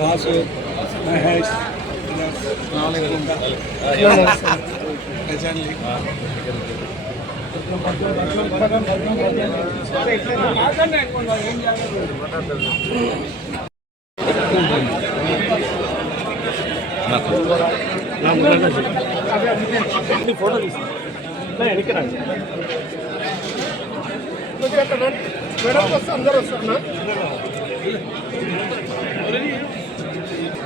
రాసు మహేష్ గజాలి ఫోటో తీసి వెనక్కి రండి మేడం వస్తే అందరూ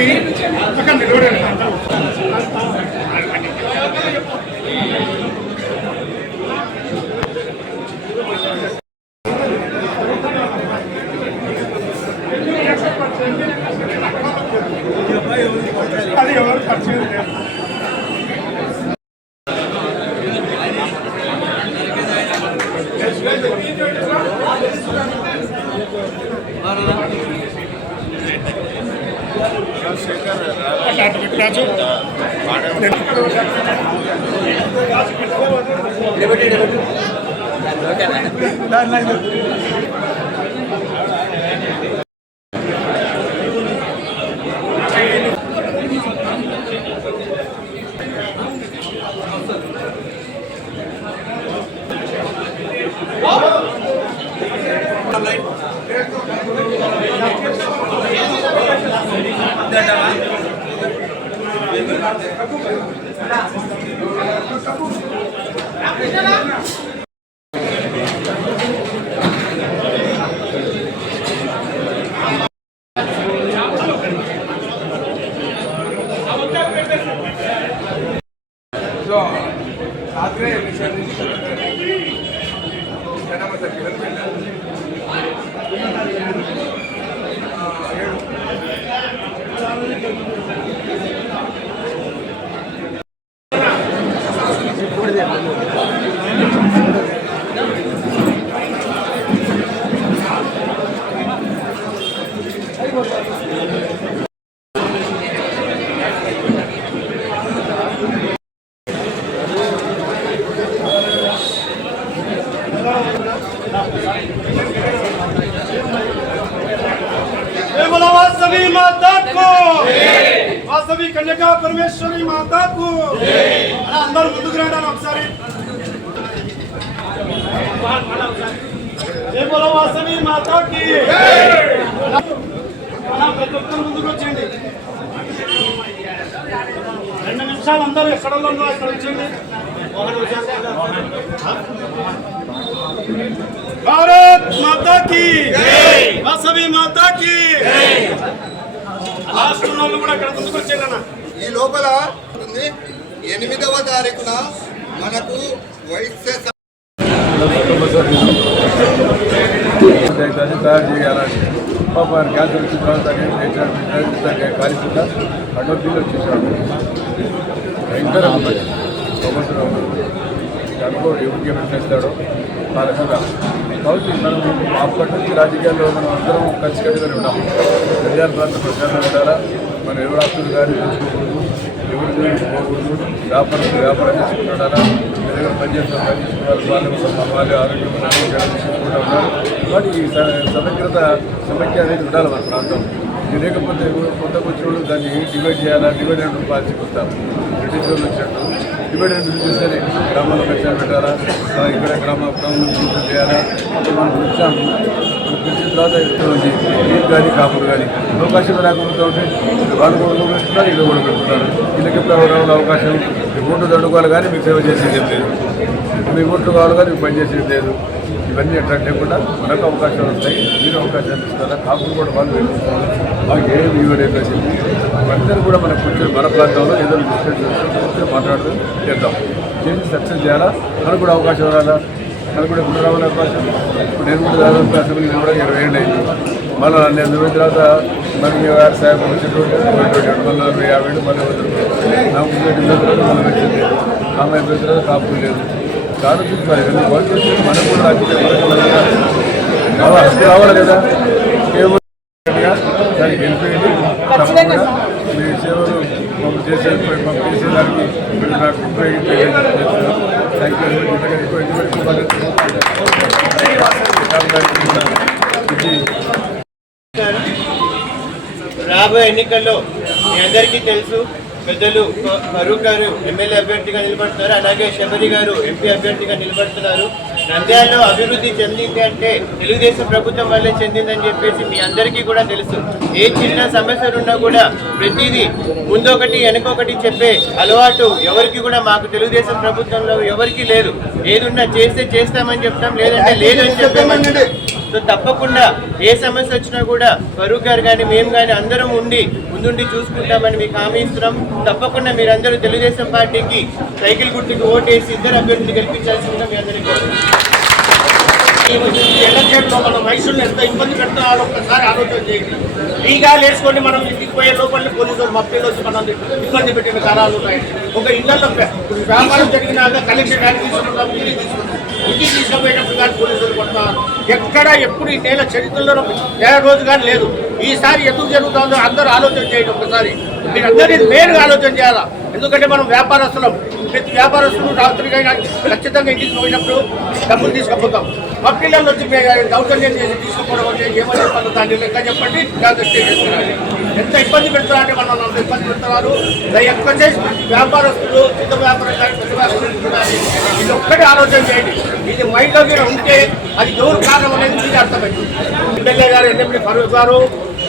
Beep. ఒకసారి జై! బోలో వాసవి ముందుకు వచ్చేయండి. రెండు నిమిషాలు అందరూ ఎక్కడ ఉందో అక్కడ వచ్చేయండి భారత్ మాతా కి వాసవి మాతా కి లాస్ట్ ఉన్న వాళ్ళు కూడా అక్కడ ముందుకు వచ్చేయండి ఈ లోపల ఉంది. ఎనిమిదవ తారీఖున మనకు వైద్య తయారు చేయాలని పాప క్యాన్సర్ వచ్చిన తర్వాత నేను చేశాను కాలికుండా వచ్చేసాడు భయంకర సంవత్సరం ఎవరికి ఏమైనా చేస్తాడో ఆ రకంగా కాబట్టి మనం అప్పటి నుంచి రాజకీయాల్లో మనం అందరం కలిసికట్టుగానే ఉన్నాం ప్రజా ప్రాంతం ప్రచారంగా ఉండాలా మనం ఎవరు ఆస్తులు కానీ తెలుసుకోకూడదు వ్యాపారం వ్యాపారం చేసుకుంటుండాలా మీ పనిచేస్తున్న పని చేసుకోవాలి వాళ్ళు ఆరోగ్యం చేసుకుంటూ ఉన్నారు కాబట్టి ఈ సమగ్రత సమస్య అనేది ఉండాలి మన ప్రాంతం ఇది లేకపోతే కొంత వచ్చిన వాళ్ళు దాన్ని డివైడ్ చేయాలా? డివైడ్ అండ్ పాలసీకి వస్తారు బ్రిటిష్ వాళ్ళు వచ్చినట్టు. డివైడ్ అండ్ చూస్తేనే గ్రామాల్లో పెట్టాలా? ఇక్కడ గ్రామ గ్రామంలో అభివృద్ధి చేయాలా? అప్పుడు మనం వచ్చాము. మనం పిలిచిన తర్వాత ఇటువంటి నీరు కానీ కాపులు కానీ అవకాశం లేకుండా ఉంటే వాళ్ళు కూడా పెట్టుకున్నారు ఇల్లు కూడా పెట్టుకున్నారు ఇళ్ళకి ఎప్పుడు అవకాశం మీ ఓట్లు దండుకోవాలి కానీ మీకు సేవ చేసేది లేదు. మీ ఓట్లు కావాలి కానీ మీకు పని చేసేది లేదు. ఇవన్నీ ఎట్లా లేకుండా మనకు అవకాశాలు వస్తాయి మీరు అవకాశాలు ఇస్తారా? కాపులు కూడా వాళ్ళు పెట్టుకుంటారు. మాకు ఏం ఇవ్వలేదు అని అందరూ కూడా మనకు కొంచెం మన ప్రాంతంలో ఏదో డిస్కస్ చేస్తూ మాట్లాడుతూ చేద్దాం. చేసి సక్సెస్ చేయాలా? మనకు కూడా అవకాశం రాదా? మనకు కూడా ఇప్పుడు రావాలి అవకాశం? ఇప్పుడు నేను కూడా దాదాపు అసెంబ్లీ కూడా ఇరవై ఏళ్ళు అయింది. మళ్ళీ నేను ఇరవై తర్వాత మరి మీ సాహెబ్ వచ్చినటువంటి వచ్చేటువంటి రెండు వందల నలభై యాభై ఏళ్ళు మళ్ళీ వదులుకోవాలి నాకు ముందు మనం వచ్చింది. ఆమె అభ్యంతరాలు కాపు లేదు. కాదు మరి రెండు ఓట్లు మనకు కూడా రాజకీయ రావాలి? రావాలి కదా? కేవలం మీ సేవలు మాకు చేసే మాకు చేసేదానికి మీరు నాకు ఉపయోగించే థ్యాంక్ యూ ఎక్కువ ఇది రాబోయే ఎన్నికల్లో మీ అందరికీ తెలుసు పెద్దలు ఫరూక్ గారు ఎమ్మెల్యే అభ్యర్థిగా నిలబడుతున్నారు అలాగే శబరి గారు ఎంపీ అభ్యర్థిగా నిలబడుతున్నారు. నంద్యాలలో అభివృద్ధి చెందింది అంటే తెలుగుదేశం ప్రభుత్వం వల్లే చెందిందని చెప్పేసి మీ అందరికీ కూడా తెలుసు. ఏ చిన్న సమస్యలు ఉన్నా కూడా ప్రతిదీ ముందొకటి వెనకొకటి చెప్పే అలవాటు ఎవరికి కూడా మాకు తెలుగుదేశం ప్రభుత్వంలో ఎవరికి లేదు. ఏదున్నా చేస్తే చేస్తామని చెప్తాం లేదంటే లేదని చెప్పామని సో తప్పకుండా ఏ సమస్య వచ్చినా కూడా ఫరూక్ గారు కానీ మేము కానీ అందరం ఉండి ముందుండి చూసుకుంటామని మీకు హామీ ఇస్తున్నాం. తప్పకుండా మీరందరూ తెలుగుదేశం పార్టీకి సైకిల్ గుర్తుకు ఓటేసి ఇద్దరు అభ్యర్థులు గెలిపించాల్సిందిగా మీ అందరికీ ఎలక్షన్లో మన వయసులో ఎంత ఇబ్బంది పెడుతున్నారో ఒక్కసారి ఆలోచన చేయండి. టీకాలు వేసుకొని మనం ఇంటికి పోయే లోపల పోలీసులు మప్పీలు వచ్చి మనం ఇబ్బంది పెట్టిన కాలాలు ఉన్నాయి. ఒక ఇళ్ళలో వ్యాపారం జరిగినాక కలెక్షన్ తీసుకుంటాం తీసుకుంటాం. ఇంటికి తీసుకుపోయేటప్పుడు కానీ పోలీసులు కొడతారు. ఎక్కడ ఎప్పుడు ఈ నెల చరిత్రలో ఏ రోజు కానీ లేదు. ఈసారి ఎందుకు జరుగుతుందో అందరూ ఆలోచన చేయండి ఒకసారి. మీరు అందరినీ ఆలోచన చేయాలా? ఎందుకంటే మనం వ్యాపారస్తులం. ప్రతి వ్యాపారస్తులు రాత్రికైనా ఖచ్చితంగా ఇంటికి పోయినప్పుడు డబ్బులు తీసుకుపోతాం. మా పిల్లలు వచ్చి దౌర్జన్యం చేసి తీసుకుపోవడం అంటే ఏమైనా చెప్పాలి దాన్ని లెక్క చెప్పండి జాగ్రత్త చేస్తున్నారు ఎంత ఇబ్బంది పెడుతున్నారంటే మనం అంత ఇబ్బంది పెడుతున్నారు. ఎక్కువ చేసి వ్యాపారస్తులు చిన్న వ్యాపారం కానీ పెద్ద వ్యాపారస్తులు కానీ ఇది ఒక్కటి ఆలోచన చేయండి. ఇది మైండ్లో మీరు ఉంటే అది ఎవరు కారణం అనేది మీకు అర్థమైంది. ఎమ్మెల్యే గారు ఎన్ఎండి ఫరూక్ గారు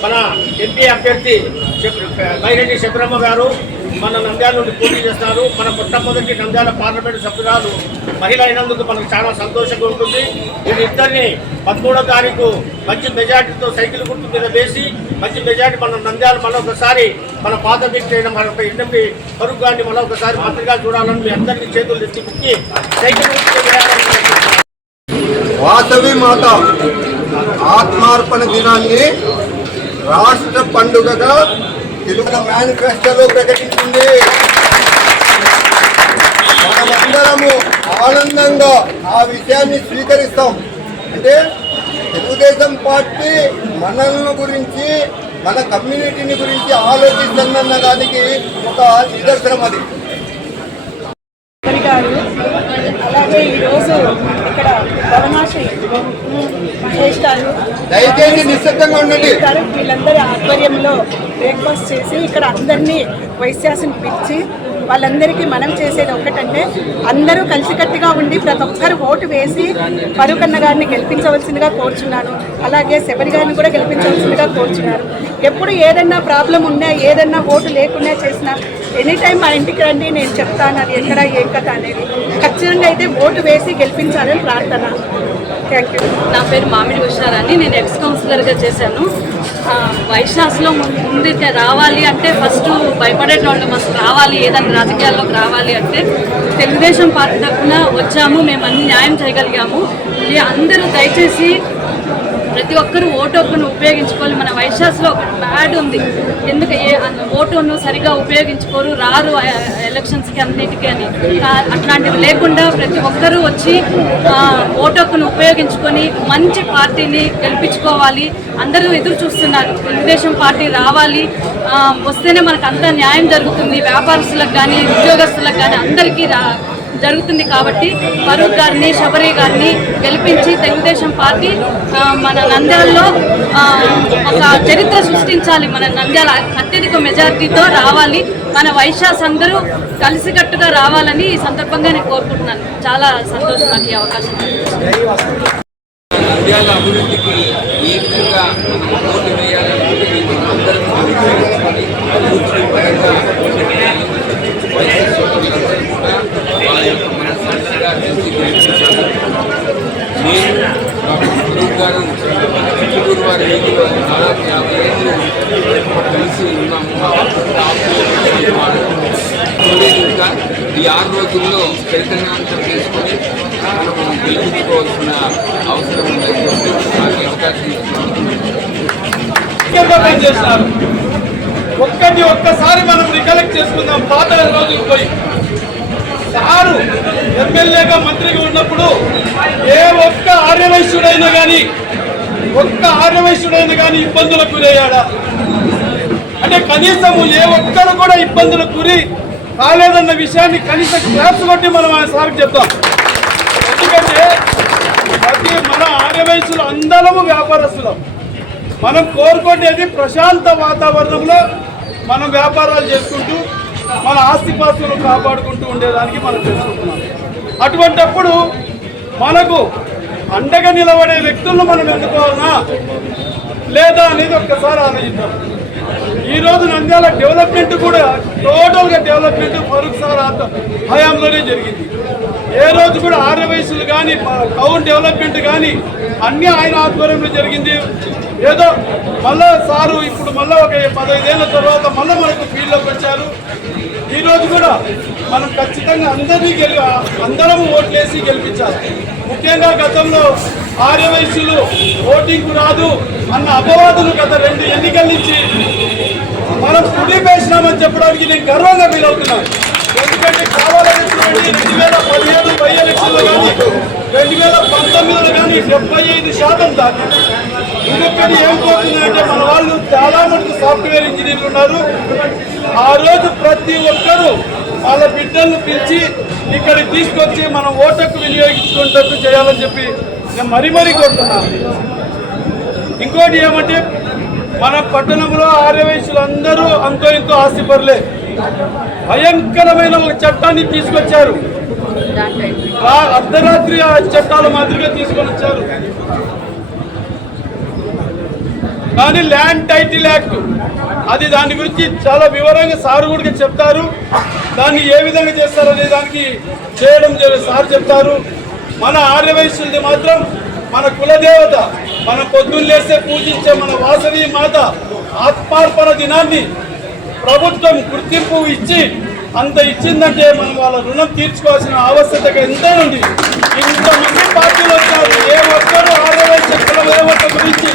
మన ఎంపీ అభ్యర్థి బైరెడ్డి శబరమ్మ గారు మన నంద్యాల నుండి పోటీ చేస్తారు. మన మొట్టమొదటి నంద్యాల పార్లమెంట్ సభ్యురాలు మహిళ అయినందుకు మనకు చాలా సంతోషంగా ఉంటుంది. వీరిద్దరిని పదమూడో తారీఖు మంచి మెజార్టీతో సైకిల్ గుర్తు మీద వేసి మంచి మెజార్టీ మన నంద్యాల మరొకసారి మన పాత వ్యక్తి మన ఎన్నింటి ఫరూక్ గారిని మరొకసారి మంత్రిగా చూడాలని మీ అందరికీ చేతులు ఎత్తి ముక్కి సైకిల్ వాసవి మాత ఆత్మార్పణ దినాన్ని రాష్ట్ర పండుగగా తెలుగు మేనిఫెస్టోలో ప్రకటించింది మనమందరము ఆనందంగా ఆ విషయాన్ని స్వీకరిస్తాం. అంటే తెలుగుదేశం పార్టీ మనల్ని గురించి మన కమ్యూనిటీని గురించి ఆలోచిస్తుందన్న దానికి ఒక నిదర్శనం అది. గారి అలాగే ఈరోజు ఇక్కడ ఉండండి. గారు వీళ్ళందరి ఆధ్వర్యంలో బ్రేక్ఫాస్ట్ చేసి ఇక్కడ అందరినీ వైశ్యాసుని పిలిచి వాళ్ళందరికీ మనం చేసేది ఒకటంటే అందరూ కలిసికట్టుగా ఉండి ప్రతి ఒక్కరు ఓటు వేసి పరుకన్న గారిని గెలిపించవలసిందిగా కోరుచున్నాను. అలాగే శబరి గారిని కూడా గెలిపించవలసిందిగా కోరుచున్నాను. ఎప్పుడు ఏదన్నా ప్రాబ్లం ఉన్నా ఏదన్నా ఓటు లేకుండా చేసినా ఎనీ టైం మా ఇంటికి రండి నేను చెప్తాను అది ఎక్కడ ఏం కథ అనేది. ఖచ్చితంగా అయితే ఓటు వేసి గెలిపించాలని ప్రార్థన. థ్యాంక్ యూ నా పేరు మామిడి ఉషారాన్ని నేను ఎక్స్ కౌన్సిలర్గా చేశాను. వైశాస్లో ముందు ముందుకు రావాలి అంటే ఫస్ట్ భయపడేటోళ్ళు మస్తు రావాలి ఏదైనా రాజకీయాల్లోకి రావాలి అంటే తెలుగుదేశం పార్టీ తరఫున వచ్చాము మేము అన్ని న్యాయం చేయగలిగాము. అందరూ దయచేసి ప్రతి ఒక్కరూ ఓటు హక్కును ఉపయోగించుకోవాలి. మన వైశాస్లో ఒక బ్యాడ్ ఉంది. ఎందుకు ఏ ఓటును సరిగా ఉపయోగించుకోరు రారు ఎలక్షన్స్కి అన్నిటికీ అని. అట్లాంటివి లేకుండా ప్రతి ఒక్కరూ వచ్చి ఆ, ఓటు హక్కును ఉపయోగించుకొని మంచి పార్టీని గెలిపించుకోవాలి. అందరూ ఎదురు చూస్తున్నారు. తెలుగుదేశం పార్టీ రావాలి. వస్తేనే మనకు అంత న్యాయం జరుగుతుంది. వ్యాపారస్తులకు కానీ ఉద్యోగస్తులకు కానీ అందరికీ రా జరుగుతుంది కాబట్టి ఫరూక్ గారిని శబరి గారిని గెలిపించి తెలుగుదేశం పార్టీ మన నంద్యాలలో ఒక చరిత్ర సృష్టించాలి. మన నంద్యాల అత్యధిక మెజారిటీతో రావాలి. మన వైశాస్ అందరూ కలిసికట్టుగా రావాలని ఈ సందర్భంగా నేను కోరుకుంటున్నాను. చాలా సంతోషం నాకు ఈ అవకాశం. నంద్యాల అభివృద్ధికి ఏ విధంగా మనం నిర్ణయించుకొని అభివృద్ధి పరంగా ఓటు వేయాలి. వైఎస్ఆర్ సోదరులందరూ కూడా వాళ్ళ యొక్క మనస్ఫూర్తిగా చేసి గెలిపించాలి. నేను డాక్టర్ గారు చిత్తూరు వారి వీధిలో దాదాపు యాభై ఏళ్ళు కలిసి ఉన్నాము ఇంకా ఈ ఆరు రోజుల్లో చైతన్యాంతం చేసుకొని మనం గెలిపించుకోవాల్సిన అవసరం ఉందని నాకు అవకాశం ఇచ్చినందుకు ఒక్కటి ఒక్కసారి మనం రికలెక్ట్ చేసుకుందాం. పాత రోజులు పోయి. సారు ఎమ్మెల్యేగా మంత్రిగా ఉన్నప్పుడు ఏ ఒక్క ఆర్యవైశ్యుడైనా కానీ ఒక్క ఆర్యవైశ్యుడైనా కానీ ఇబ్బందులకు గురయ్యాడా? అంటే కనీసం ఏ ఒక్కరు కూడా ఇబ్బందులకు గురి కాలేదన్న విషయాన్ని కనీసం క్లాస్ కొట్టి మనం ఆయన సార్కి చెప్తాం. ఎందుకంటే ప్రతి మన ఆర్యవయసులు అందరము వ్యాపారస్తులం. మనం కోరుకునేది ప్రశాంత వాతావరణంలో మనం వ్యాపారాలు చేసుకుంటూ మన ఆస్తిపాస్తులను కాపాడుకుంటూ ఉండేదానికి మనం చేసుకుంటున్నాం అటువంటప్పుడు మనకు అండగా నిలబడే వ్యక్తులను మనం ఎన్నుకోవాలనా? లేదా అనేది ఒక్కసారి ఆలోచిద్దాం. ఈ రోజు నంద్యాల డెవలప్మెంట్ కూడా టోటల్గా డెవలప్మెంట్ ఫరూక్ సార్ హయాంలోనే జరిగింది. ఏ రోజు కూడా ఆర్య వయసులు కానీ టౌన్ డెవలప్మెంట్ కానీ అన్నీ ఆయన ఆధ్వర్యంలో జరిగింది. ఏదో మళ్ళా సారు ఇప్పుడు మళ్ళీ ఒక పదహైదేళ్ళ తర్వాత మళ్ళీ మనకు ఫీల్డ్లోకి వచ్చారు. ఈ రోజు కూడా మనం ఖచ్చితంగా అందరినీ గెలి అందరం ఓట్లేసి గెలిపించాలి. ముఖ్యంగా గతంలో ఆర్య వయసులు ఓటింగ్ రాదు అన్న అపవాదులు గత రెండు ఎన్నికల నుంచి మనం కుడి వేసినామని చెప్పడానికి నేను గర్వంగా ఫీల్ అవుతున్నాను ఎందుకంటే కావాలని రెండు వేల పదిహేను బై ఎలక్షన్లో కానీ రెండు వేల పంతొమ్మిదిలో కానీ డెబ్బై ఐదు శాతం దాకా. ఇంకొకటి ఏం కోరుతుందంటే మన వాళ్ళు చాలా మంది సాఫ్ట్వేర్ ఇంజనీర్లు ఉన్నారు. ఆ రోజు ప్రతి ఒక్కరూ వాళ్ళ బిడ్డలను పిలిచి ఇక్కడికి తీసుకొచ్చి మనం ఓటకు వినియోగించుకునేటట్టు చేయాలని చెప్పి నేను మరీ మరీ కోరుతున్నాను ఇంకోటి ఏమంటే మన పట్టణంలో ఆర్యవయసులు అందరూ అంతో ఇంతో ఆస్తిపరులే. భయంకరమైన ఒక చట్టాన్ని తీసుకొచ్చారు. ఆ అర్ధరాత్రి ఆ చట్టాల మాదిరిగా తీసుకొని వచ్చారు. కానీ ల్యాండ్ టైటిల్ యాక్ట్ అది దాని గురించి చాలా వివరంగా సార్ కూడా చెప్తారు. దాన్ని ఏ విధంగా చేస్తారనే దానికి చేయడం సార్ చెప్తారు. మన ఆర్యవైశ్యులది మాత్రం మన కులదేవత మన పొద్దున్నేస్తే పూజించే మన వాసవి మాత ఆత్మార్పణ దినాన్ని ప్రభుత్వం గుర్తింపు ఇచ్చి అంత ఇచ్చిందంటే మనం వాళ్ళ రుణం తీర్చుకోవాల్సిన ఆవశ్యకత ఎంతో ఉంది. ఇంతమంది పార్టీలు వచ్చారు ఏ ఒక్కరు ఆర్యవైశ్య కులదేవత గురించి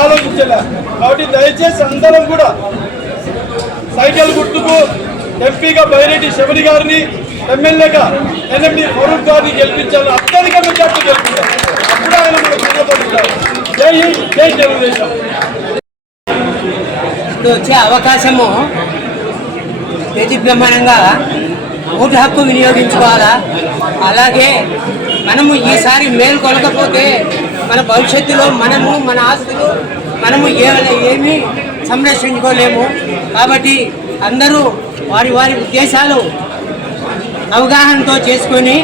ఆలోచించలే. కాబట్టి దయచేసి అందరం కూడా సైకిల్ గుర్తుకు ఎంపీగా బైరెడ్డి శబరి గారిని ఎమ్మెల్యేగా ఎన్ఎండి ఫరూక్ గారిని గెలిపించాలి అత్యధిక మెజార్టీ గెలిపించాలి. అప్పుడు ఆయన మనకు రుణపడుతారు జై హింద్ జై తెలుగుదేశం. ఇప్పుడు వచ్చే అవకాశము ప్రతి బ్రహ్మాండంగా ఓటు హక్కు వినియోగించుకోవాలా? అలాగే మనము ఈసారి మేలు కొనకపోతే మన భవిష్యత్తులో మనము మన ఆస్తులు మనము ఏ ఏమీ సంరక్షించుకోలేము. కాబట్టి అందరూ వారి వారి ఉద్దేశాలు అవగాహనతో చేసుకొని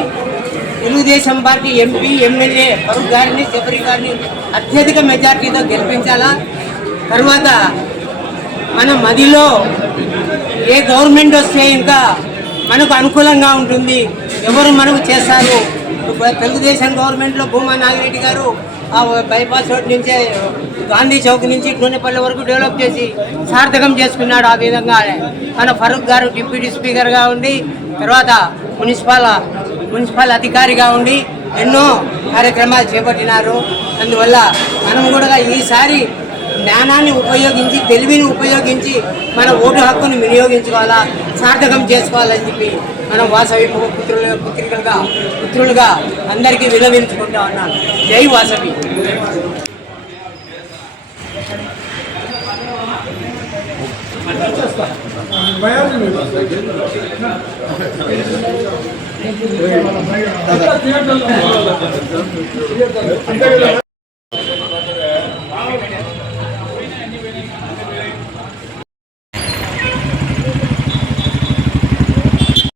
Telugu Desam party MP MLA Farooq గారిని శబరి గారిని అత్యధిక మెజార్టీతో గెలిపించాలా? తర్వాత మన మదిలో ఏ గవర్నమెంట్ వస్తే ఇంకా మనకు అనుకూలంగా ఉంటుంది? ఎవరు మనకు చేస్తారు? ఇప్పుడు తెలుగుదేశం గవర్నమెంట్లో భూమా నాగిరెడ్డి గారు ఆ బైపాస్ రోడ్ నుంచే గాంధీ చౌక్ నుంచి నూనెపల్లి వరకు డెవలప్ చేసి సార్థకం చేసుకున్నాడు ఆ విధంగా. మన ఫరూక్ గారు డిప్యూటీ స్పీకర్గా ఉండి తర్వాత మున్సిపల్ మున్సిపల్ అధికారిగా ఉండి ఎన్నో కార్యక్రమాలు చేపట్టినారు. అందువల్ల మనం కూడా ఈసారి జ్ఞానాన్ని ఉపయోగించి తెలివిని ఉపయోగించి మన ఓటు హక్కును వినియోగించుకోవాలా సార్థకం చేసుకోవాలని చెప్పి మనం వాసవి పుత్రులు పుత్రికలుగా పుత్రులుగా అందరికీ విలవించుకుంటా ఉన్నాను. జై వాసవి. అంటే